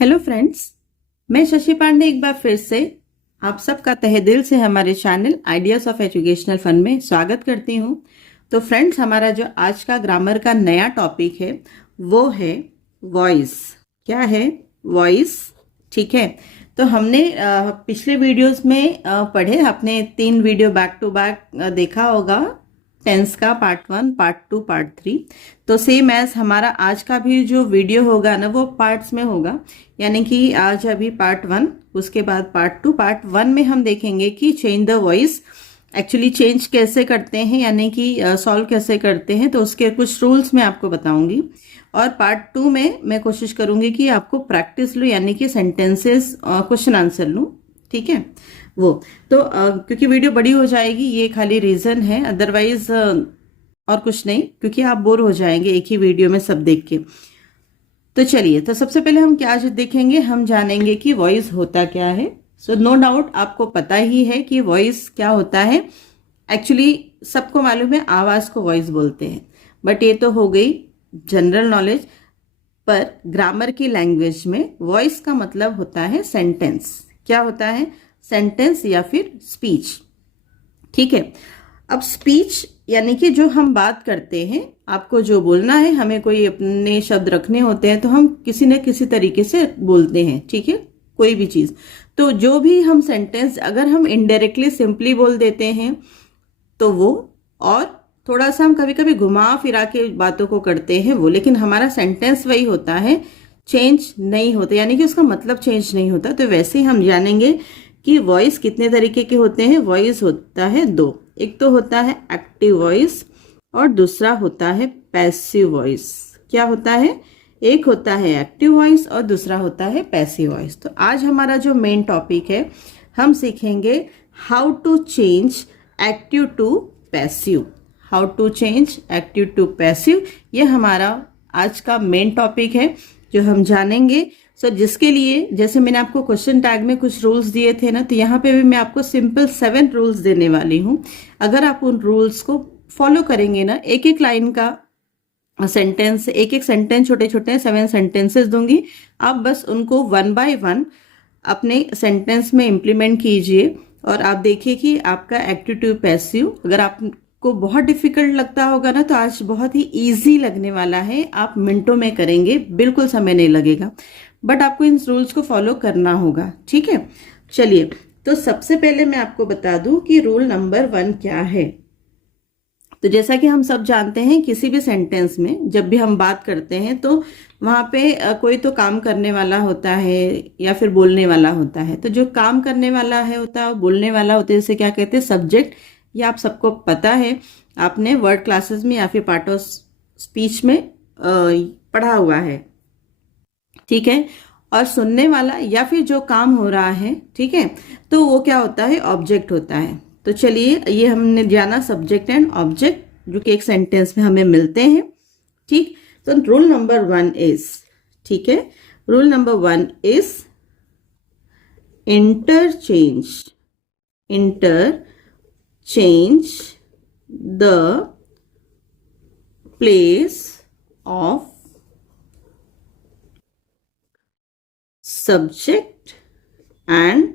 Hello friends, मैं शशि पांडे एक बार फिर से आप सबका तहे दिल से हमारे channel ideas of educational fun में स्वागत करती हूँ। तो फ्रेंड्स, हमारा जो आज का ग्रामर का नया टॉपिक है वो है वॉइस। क्या है? वॉइस। ठीक है। तो हमने पिछले वीडियोस में पढ़े, आपने 3 वीडियो बैक टू बैक देखा होगा, टेंस का पार्ट 1, पार्ट 2, पार्ट 3। तो सेम एज हमारा आज का भी जो वीडियो होगा ना वो पार्ट्स में होगा, यानी कि आज अभी पार्ट 1, उसके बाद पार्ट 2। पार्ट 1 में हम देखेंगे कि change the voice actually change कैसे करते हैं, यानी कि सॉल्व कैसे करते हैं, तो उसके कुछ रूल्स मैं आपको बताऊंगी। और पार्ट 2 में मैं कोशिश करूंगी कि आपको प्रैक्टिस लूँ, यानी कि सेंटेंसेस क्वेश्चन आंसर लूँ। ठीक है वो तो क्योंकि वीडियो बड़ी हो जाएगी, ये खाली रीज़न है, अदरवाइज और कुछ नहीं, क्योंकि आप बोर हो जाएंगे एक ही वीडियो में सब देख के। तो चलिए, तो सबसे पहले हम क्या देखेंगे, हम जानेंगे कि वॉइस होता क्या है। सो नो डाउट आपको पता ही है कि वॉइस क्या होता है। एक्चुअली सबको मालूम है आवाज़ को वॉइस बोलते हैं, बट ये तो हो गई जनरल नॉलेज। पर ग्रामर की लैंग्वेज में वॉइस का मतलब होता है सेंटेंस। क्या होता है? सेंटेंस या फिर स्पीच। ठीक है। अब स्पीच यानी कि जो हम बात करते हैं, आपको जो बोलना है, हमें कोई अपने शब्द रखने होते हैं तो हम किसी न किसी तरीके से बोलते हैं। ठीक है, कोई भी चीज़। तो जो भी हम सेंटेंस अगर हम इनडायरेक्टली सिंपली बोल देते हैं तो वो, और थोड़ा सा हम कभी कभी घुमा फिरा के बातों को करते हैं वो, लेकिन हमारा सेंटेंस वही होता है, चेंज नहीं होता, यानी कि उसका मतलब चेंज नहीं होता। तो वैसे ही हम जानेंगे कि वॉइस कितने तरीके के होते हैं। वॉइस होता है 2, एक तो होता है एक्टिव वॉइस और दूसरा होता है पैसिव वॉइस। क्या होता है? एक होता है एक्टिव वॉइस और दूसरा होता है पैसिव वॉइस। तो आज हमारा जो मेन टॉपिक है, हम सीखेंगे how to change active to passive. How to change active to passive, ये हमारा आज का मेन टॉपिक है जो हम जानेंगे। जिसके लिए जैसे मैंने आपको क्वेश्चन टैग में कुछ रूल्स दिए थे ना, तो यहाँ पे भी मैं आपको सिंपल 7 रूल्स देने वाली हूँ। अगर आप उन रूल्स को फॉलो करेंगे ना, एक एक लाइन का सेंटेंस, एक एक सेंटेंस, छोटे छोटे 7 सेंटेंसेस दूंगी, आप बस उनको 1 बाय 1 अपने सेंटेंस में इम्प्लीमेंट कीजिए और आप देखिए कि आपका एक्टिव टू पैसिव, अगर आपको बहुत डिफिकल्ट लगता होगा ना, तो आज बहुत ही ईजी लगने वाला है। आप मिनटों में करेंगे, बिल्कुल समय नहीं लगेगा, बट आपको इन रूल्स को फॉलो करना होगा। ठीक है, चलिए। तो सबसे पहले मैं आपको बता दूं कि रूल नंबर 1 क्या है। तो जैसा कि हम सब जानते हैं, किसी भी सेंटेंस में जब भी हम बात करते हैं तो वहाँ पे कोई तो काम करने वाला होता है या फिर बोलने वाला होता है। तो जो काम करने वाला है होता है, बोलने वाला होता है, जैसे क्या कहते हैं, सब्जेक्ट। ये आप सबको पता है, आपने वर्ड क्लासेस में या फिर पार्ट ऑफ स्पीच में पढ़ा हुआ है। ठीक है। और सुनने वाला या फिर जो काम हो रहा है, ठीक है, तो वो क्या होता है? ऑब्जेक्ट होता है। तो चलिए, ये हमने जाना सब्जेक्ट एंड ऑब्जेक्ट, जो कि एक सेंटेंस में हमें मिलते हैं। ठीक। तो रूल नंबर 1 इज, ठीक है, rule number 1 is interchange the place of subject and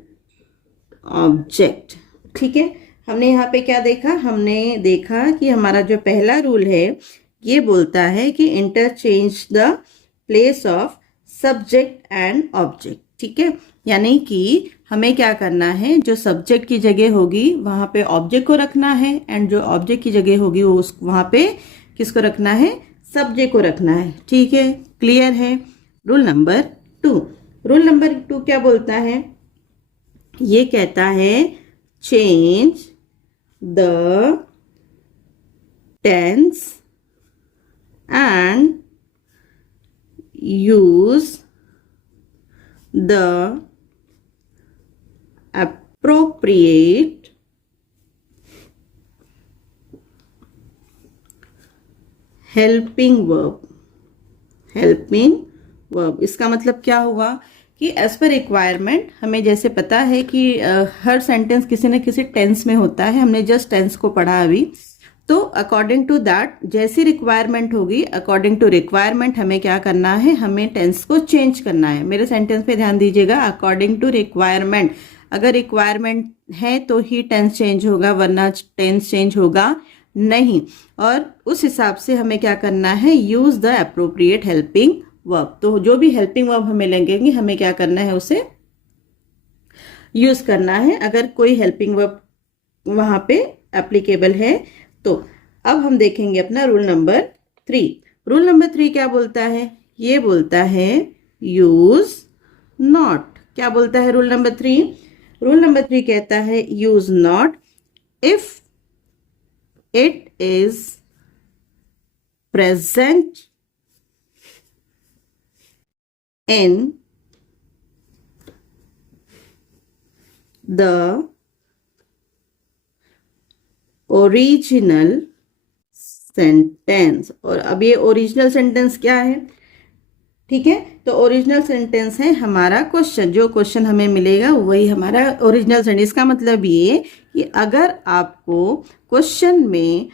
object. ठीक है, हमने यहाँ पे क्या देखा? हमने देखा कि हमारा जो पहला रूल है ये बोलता है कि interchange the place of subject and object. ठीक है, यानी कि हमें क्या करना है, जो सब्जेक्ट की जगह होगी वहाँ पे ऑब्जेक्ट को रखना है, एंड जो ऑब्जेक्ट की जगह होगी वो वहाँ पे किसको रखना है? सब्जेक्ट को रखना है। ठीक है, क्लियर है? Rule number 2। रूल नंबर 2 क्या बोलता है? ये कहता है change the tense and use the appropriate helping verb। इसका मतलब क्या हुआ कि एज पर रिक्वायरमेंट, हमें जैसे पता है कि हर सेंटेंस किसी न किसी टेंस में होता है। हमने जस्ट टेंस को पढ़ा अभी, तो अकॉर्डिंग टू दैट जैसी रिक्वायरमेंट होगी, अकॉर्डिंग टू रिक्वायरमेंट हमें क्या करना है, हमें टेंस को चेंज करना है। मेरे सेंटेंस पे ध्यान दीजिएगा, अकॉर्डिंग टू रिक्वायरमेंट। अगर रिक्वायरमेंट है तो ही टेंस चेंज होगा, वरना टेंस चेंज होगा नहीं। और उस हिसाब से हमें क्या करना है, use the appropriate helping verb. तो जो भी हेल्पिंग वर्ब हमें लगेंगे, हमें क्या करना है, उसे यूज करना है, अगर कोई हेल्पिंग वर्ब वहां पे एप्लीकेबल है तो। अब हम देखेंगे अपना रूल नंबर 3। रूल नंबर 3 क्या बोलता है, ये बोलता है यूज नॉट। क्या बोलता है रूल नंबर 3? रूल नंबर 3 कहता है use not if it is present in the original sentence. और अब ये ओरिजिनल सेंटेंस क्या है, ठीक है, तो ओरिजिनल सेंटेंस है हमारा क्वेश्चन। जो क्वेश्चन हमें मिलेगा वही हमारा ओरिजिनल सेंटेंस। इसका मतलब ये कि अगर आपको क्वेश्चन में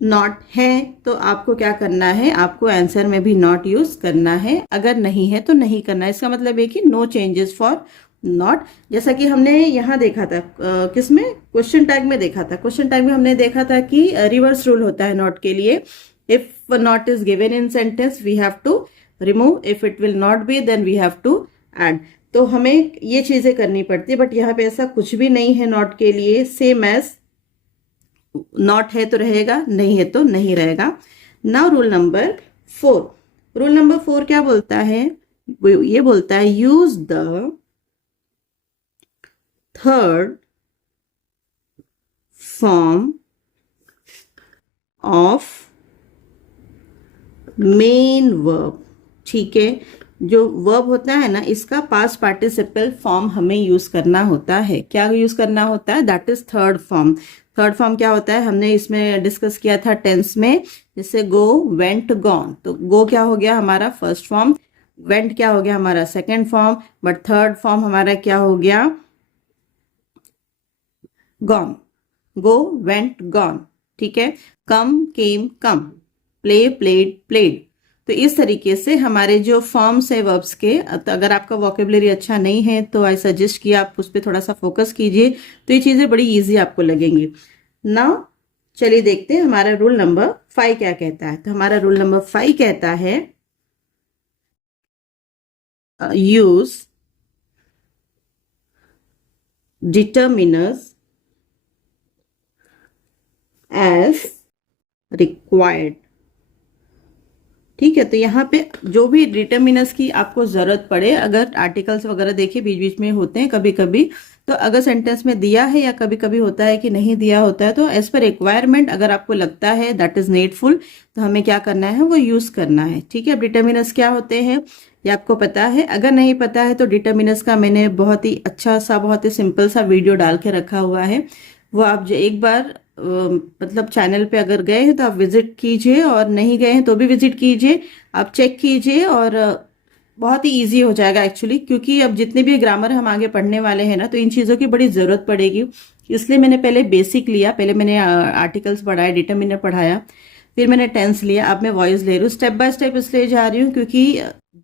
नॉट है तो आपको क्या करना है, आपको आंसर में भी नॉट यूज करना है, अगर नहीं है तो नहीं करना है। इसका मतलब है कि नो चेंजेस फॉर नॉट। जैसा कि हमने यहाँ देखा था, किसमें, क्वेश्चन टैग में देखा था। क्वेश्चन टैग में हमने देखा था कि रिवर्स रूल होता है नॉट के लिए। If not is given in sentence we have to remove, if it will not be then we have to add. तो हमें ये चीजें करनी पड़ती है, बट यहाँ पे ऐसा कुछ भी नहीं है नॉट के लिए। सेम एज नॉट है तो रहेगा, नहीं है तो नहीं रहेगा। Now rule number 4। Rule number 4 क्या बोलता है, ये बोलता है use the third form of main verb. ठीक है, जो वर्ब होता है ना, इसका पास्ट पार्टिसिपल फॉर्म हमें यूज करना होता है। क्या यूज करना होता है, that is third form. Third form क्या होता है, हमने इसमें डिस्कस किया था टेंस में, जैसे गो, वेंट, गॉन। तो गो क्या हो गया हमारा फर्स्ट फॉर्म, वेंट क्या हो गया हमारा second form, but third form हमारा क्या हो गया, गॉन। गो, वेंट, गॉन। ठीक है, कम, केम, कम, प्ले, प्लेड, प्लेड। तो इस तरीके से हमारे जो फॉर्म्स है वर्ब्स के, तो अगर आपका वोकेबलरी अच्छा नहीं है तो आई सजेस्ट कि आप उस पर थोड़ा सा फोकस कीजिए, तो ये चीजें बड़ी इजी आपको लगेंगी। नाउ चलिए देखते हैं हमारा रूल नंबर 5 क्या कहता है। तो हमारा रूल नंबर 5 कहता है यूज डिटर्मिनर्स एज रिक्वायर्ड। ठीक है, तो यहाँ पे जो भी डिटर्मिनर्स की आपको जरूरत पड़े, अगर आर्टिकल्स वगैरह देखिए बीच बीच में होते हैं कभी कभी, तो अगर सेंटेंस में दिया है या कभी कभी होता है कि नहीं दिया होता है, तो एज पर रिक्वायरमेंट अगर आपको लगता है दैट इज नीडफुल, तो हमें क्या करना है, वो यूज करना है। ठीक है, अब डिटर्मिनर्स क्या होते हैं ये आपको पता है। अगर नहीं पता है तो डिटर्मिनर्स का मैंने बहुत ही अच्छा सा, बहुत ही सिंपल सा वीडियो डाल के रखा हुआ है, वो आप जो एक बार मतलब चैनल पे अगर गए हैं तो आप विजिट कीजिए, और नहीं गए हैं तो भी विजिट कीजिए, आप चेक कीजिए, और बहुत ही इजी हो जाएगा एक्चुअली। क्योंकि अब जितने भी ग्रामर हम आगे पढ़ने वाले हैं ना, तो इन चीज़ों की बड़ी ज़रूरत पड़ेगी, इसलिए मैंने पहले बेसिक लिया, पहले मैंने आर्टिकल्स पढ़ाया, डिटर्मिनर पढ़ाया, फिर मैंने टेंस लिया, अब मैं वॉइस ले रही हूँ। स्टेप बाय स्टेप इसलिए जा रही हूँ क्योंकि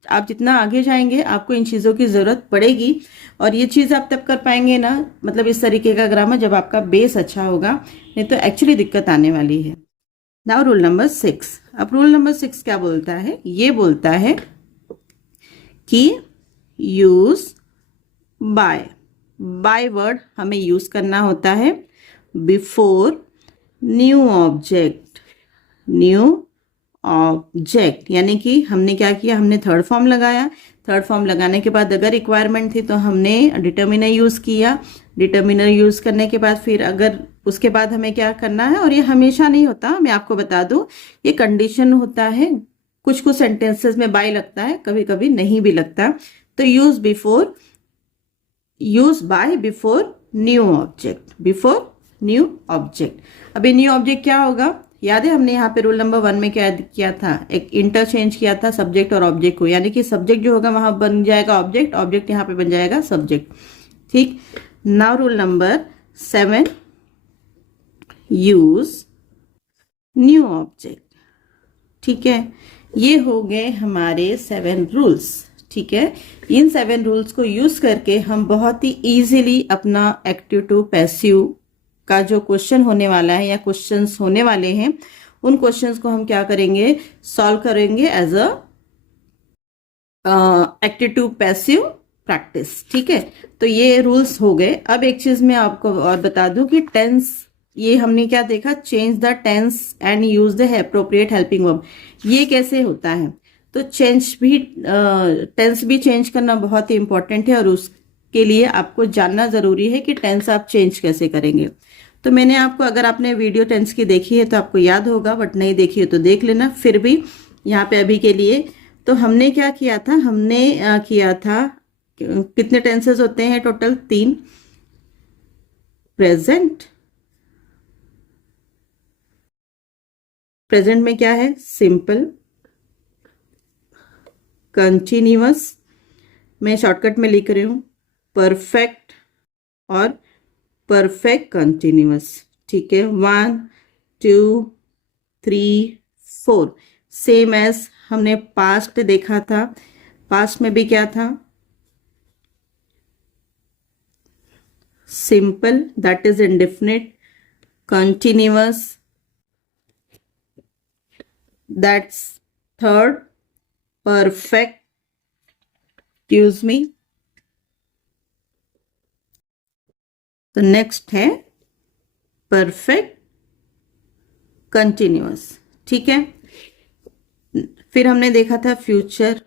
आप जितना आगे जाएंगे आपको इन चीज़ों की ज़रूरत पड़ेगी, और ये चीज़ आप तब कर पाएंगे ना, मतलब इस तरीके का ग्रामर, जब आपका बेस अच्छा होगा, नहीं तो एक्चुअली दिक्कत आने वाली है। Now rule number 6। अब रूल नंबर 6 क्या बोलता है, ये बोलता है कि यूज बाय। बाय वर्ड हमें यूज करना होता है before new object. New object यानी कि हमने क्या किया, हमने थर्ड फॉर्म लगाया, थर्ड फॉर्म लगाने के बाद अगर रिक्वायरमेंट थी तो हमने डिटर्मिनर यूज किया, डिटर्मिनर यूज करने के बाद फिर अगर उसके बाद हमें क्या करना है, और ये हमेशा नहीं होता, मैं आपको बता दूं, ये कंडीशन होता है, कुछ कुछ सेंटेंसेस में बाय लगता है, कभी कभी नहीं भी लगता। तो use before, use by before new object, before new object. अभी न्यू ऑब्जेक्ट क्या होगा, याद है हमने यहाँ पे रूल नंबर 1 में क्या किया था, एक इंटरचेंज किया था सब्जेक्ट और ऑब्जेक्ट को, यानी कि सब्जेक्ट जो होगा वहां बन जाएगा ऑब्जेक्ट, ऑब्जेक्ट यहाँ पे बन जाएगा सब्जेक्ट। ठीक, now rule number 7, use new object. ठीक है, ये हो गए हमारे 7 रूल्स। ठीक है, इन 7 रूल्स को यूज करके हम बहुत ही इजीली अपना एक्टिव टू पैसिव का जो क्वेश्चन होने वाला है या क्वेश्चंस होने वाले हैं, उन क्वेश्चंस को हम क्या करेंगे, सॉल्व करेंगे as a active to passive practice. ठीक है, तो ये रूल्स हो गए। अब एक चीज मैं आपको और बता दूं कि टेंस, ये हमने क्या देखा, change the tense and use the appropriate helping verb. ये कैसे होता है, तो चेंज भी टेंस भी चेंज करना बहुत ही इंपॉर्टेंट है, और उसके लिए आपको जानना जरूरी है कि टेंस आप चेंज कैसे करेंगे। तो मैंने आपको, अगर आपने वीडियो टेंस की देखी है तो आपको याद होगा, बट नहीं देखी है तो देख लेना। फिर भी यहाँ पे अभी के लिए, तो हमने क्या किया था, हमने किया था, कितने टेंसेस होते हैं टोटल, 3। प्रेजेंट, प्रेजेंट में क्या है, सिंपल, कंटिन्यूअस, मैं शॉर्टकट में लिख रही हूं, परफेक्ट और परफेक्ट कंटिन्यूअस। ठीक है, 1 2 3 4, सेम एज हमने पास्ट देखा था। पास्ट में भी क्या था, simple, that is indefinite, continuous, that's third, perfect, excuse me, तो नेक्स्ट है परफेक्ट कंटिन्यूअस। ठीक है, फिर हमने देखा था future,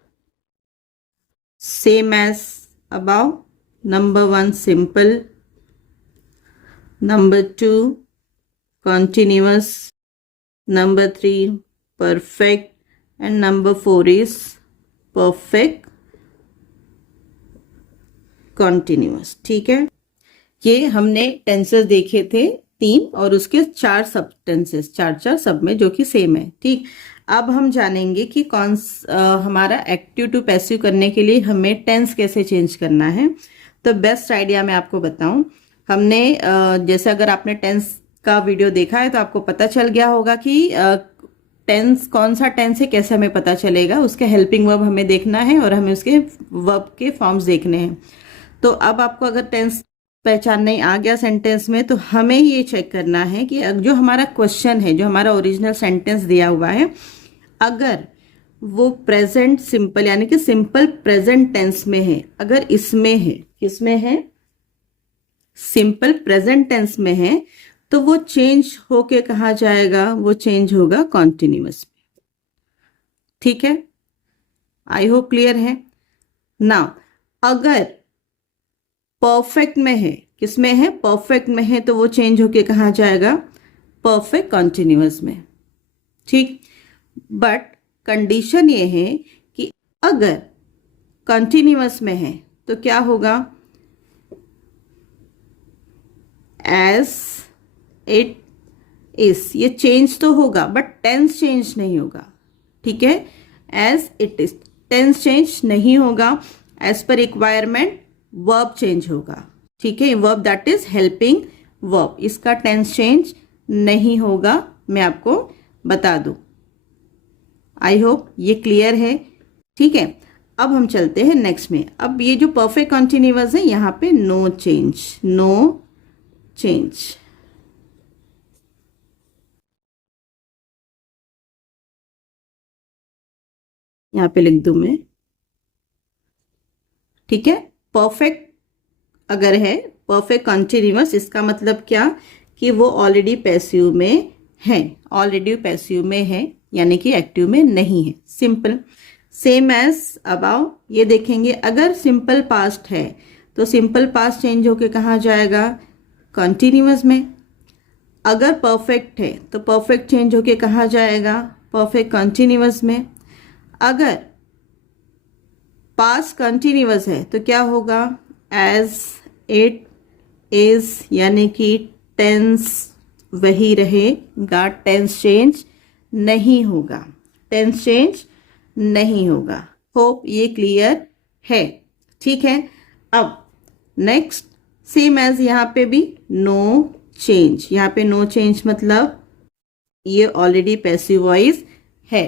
same as above, number 1 simple, number 2 continuous, number 3 perfect, and number 4 is perfect continuous। ठीक है, ये हमने टेंसेस देखे थे 3, और उसके 4 सब टेंसेस, 4 सब में, जो कि सेम है। ठीक, अब हम जानेंगे कि हमारा एक्टिव टू पैसिव करने के लिए हमें टेंस कैसे चेंज करना है। तो बेस्ट आइडिया मैं आपको बताऊं, हमने जैसे अगर आपने टेंस का वीडियो देखा है तो आपको पता चल गया होगा कि टेंस, कौन सा टेंस है, कैसे हमें पता चलेगा, उसके हेल्पिंग वर्ब हमें देखना है और हमें उसके वर्ब के फॉर्म्स देखने हैं। तो अब आपको अगर टेंस पहचान नहीं आ गया सेंटेंस में, तो हमें ये चेक करना है कि जो हमारा क्वेश्चन है, जो हमारा ओरिजिनल सेंटेंस दिया हुआ है, अगर वो प्रेजेंट सिंपल यानी कि सिंपल प्रेजेंट टेंस में है, अगर इसमें है, किसमें है, सिंपल प्रेजेंट टेंस में है, तो वो चेंज होके कहा जाएगा, वो चेंज होगा कॉन्टिन्यूअस में। ठीक है, आई होप क्लियर है ना। अगर परफेक्ट में है, किसमें है, परफेक्ट में है, तो वो चेंज होके कहा जाएगा परफेक्ट कॉन्टिन्यूअस में। ठीक, बट कंडीशन ये है कि अगर कंटिन्यूअस में है तो क्या होगा, एज इट इज, ये चेंज तो होगा बट टेंस चेंज नहीं होगा। ठीक है, as it is, tense change नहीं होगा, as per requirement verb change होगा। ठीक है, verb that is helping verb, इसका टेंस चेंज नहीं होगा, मैं आपको बता दूं। आई होप ये क्लियर है। ठीक है, अब हम चलते हैं नेक्स्ट में। अब ये जो परफेक्ट कॉन्टिन्यूअस है, यहाँ पे नो चेंज, नो चेंज, यहाँ पे लिख दूं मैं। ठीक है, परफेक्ट अगर है, परफेक्ट कॉन्टिन्यूअस, इसका मतलब क्या, कि वो ऑलरेडी पैसिव में है, ऑलरेडी पैसिव में है, यानी कि एक्टिव में नहीं है। सिंपल, सेम एज अबाउ, ये देखेंगे, अगर सिंपल पास्ट है तो सिंपल पास्ट चेंज होके कहाँ जाएगा, कॉन्टिन्यूअस में। अगर परफेक्ट है तो परफेक्ट चेंज होके कहाँ जाएगा, परफेक्ट कॉन्टिन्यूअस में। अगर पास्ट कंटिन्यूअस है तो क्या होगा, एज इट इज, यानी कि टेंस वही रहेगा, टेंस चेंज नहीं होगा, टेंस चेंज नहीं होगा। होप ये क्लियर है। ठीक है, अब नेक्स्ट, सेम एज यहाँ पे भी नो चेंज, यहाँ पे नो चेंज मतलब ये ऑलरेडी पैसिव वॉइस है।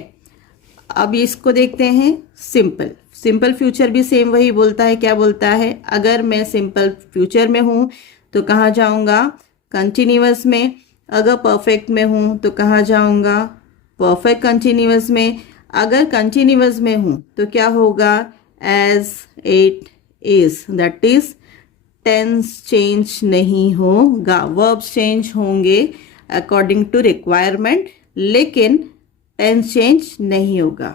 अब इसको देखते हैं सिंपल। सिंपल फ्यूचर भी सेम वही बोलता है। क्या बोलता है? अगर मैं सिंपल फ्यूचर में हूँ तो कहाँ जाऊँगा? कंटिन्यूअस में। अगर परफेक्ट में हूँ तो कहाँ जाऊँगा? परफेक्ट कंटिन्यूअस में। अगर कंटिन्यूअस में हूँ तो क्या होगा? As it is, that is tense change नहीं होगा। वर्ब्स चेंज होंगे अकॉर्डिंग टू रिक्वायरमेंट, लेकिन टेंस चेंज नहीं होगा।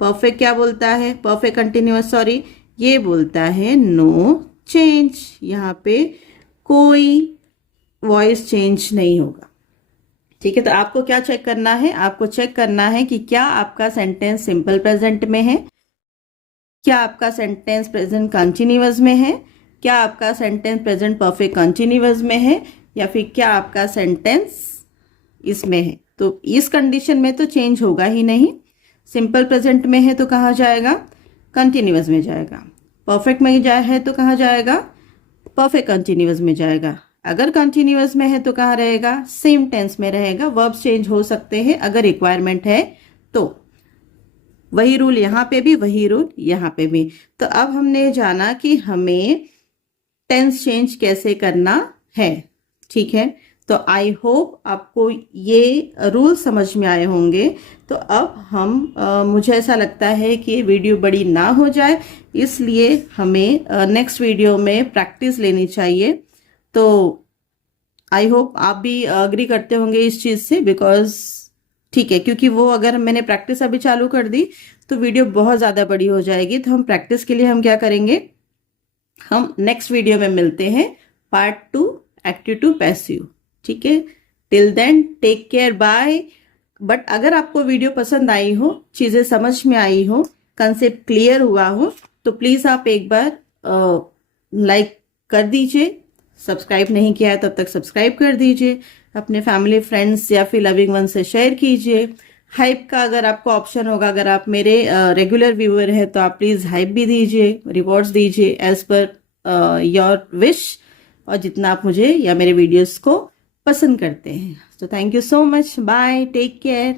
परफेक्ट क्या बोलता है? परफेक्ट कंटिन्यूअस, सॉरी, ये बोलता है नो चेंज। यहाँ पे कोई वॉइस चेंज नहीं होगा। ठीक है, तो आपको क्या चेक करना है? आपको चेक करना है कि क्या आपका सेंटेंस सिंपल प्रेजेंट में है, क्या आपका सेंटेंस प्रेजेंट कंटिन्यूअस में है, क्या आपका सेंटेंस प्रेजेंट परफेक्ट कंटिन्यूअस में है, या फिर क्या आपका सेंटेंस इसमें है। तो इस कंडीशन में तो चेंज होगा ही नहीं। सिंपल प्रेजेंट में है तो कहाँ जाएगा? कंटिन्यूअस में जाएगा। परफेक्ट में है तो कहाँ जाएगा? परफेक्ट कंटिन्यूअस में जाएगा। अगर कंटिन्यूअस में है तो कहाँ रहेगा? सेम टेंस में रहेगा। वर्ब्स चेंज हो सकते हैं अगर रिक्वायरमेंट है तो। वही रूल यहाँ पे भी, वही रूल यहाँ पे भी। तो अब हमने जाना कि हमें टेंस चेंज कैसे करना है। ठीक है, तो आई होप आपको ये रूल समझ में आए होंगे। तो अब हम मुझे ऐसा लगता है कि वीडियो बड़ी ना हो जाए, इसलिए हमें नेक्स्ट वीडियो में प्रैक्टिस लेनी चाहिए। तो आई होप आप भी अग्री करते होंगे इस चीज़ से, बिकॉज ठीक है, क्योंकि वो अगर मैंने प्रैक्टिस अभी चालू कर दी तो वीडियो बहुत ज़्यादा बड़ी हो जाएगी। तो हम प्रैक्टिस के लिए हम क्या करेंगे, हम नेक्स्ट वीडियो में मिलते हैं, पार्ट 2 एक्टिव टू पैसिव। ठीक है, till then take care, bye. But अगर आपको वीडियो पसंद आई हो, चीज़ें समझ में आई हो, कंसेप्ट क्लियर हुआ हो, तो प्लीज़ आप एक बार लाइक कर दीजिए। सब्सक्राइब नहीं किया है तब तक सब्सक्राइब कर दीजिए। अपने फैमिली फ्रेंड्स या फिर लविंग वन से शेयर कीजिए। हाइप का अगर आपको ऑप्शन होगा, अगर आप मेरे रेगुलर व्यूअर हैं तो आप प्लीज़ हाइप भी दीजिए, रिवॉर्ड्स दीजिए एज पर योर विश, और जितना आप मुझे या मेरे वीडियोस को पसंद करते हैं। तो thank you so much, bye, take care.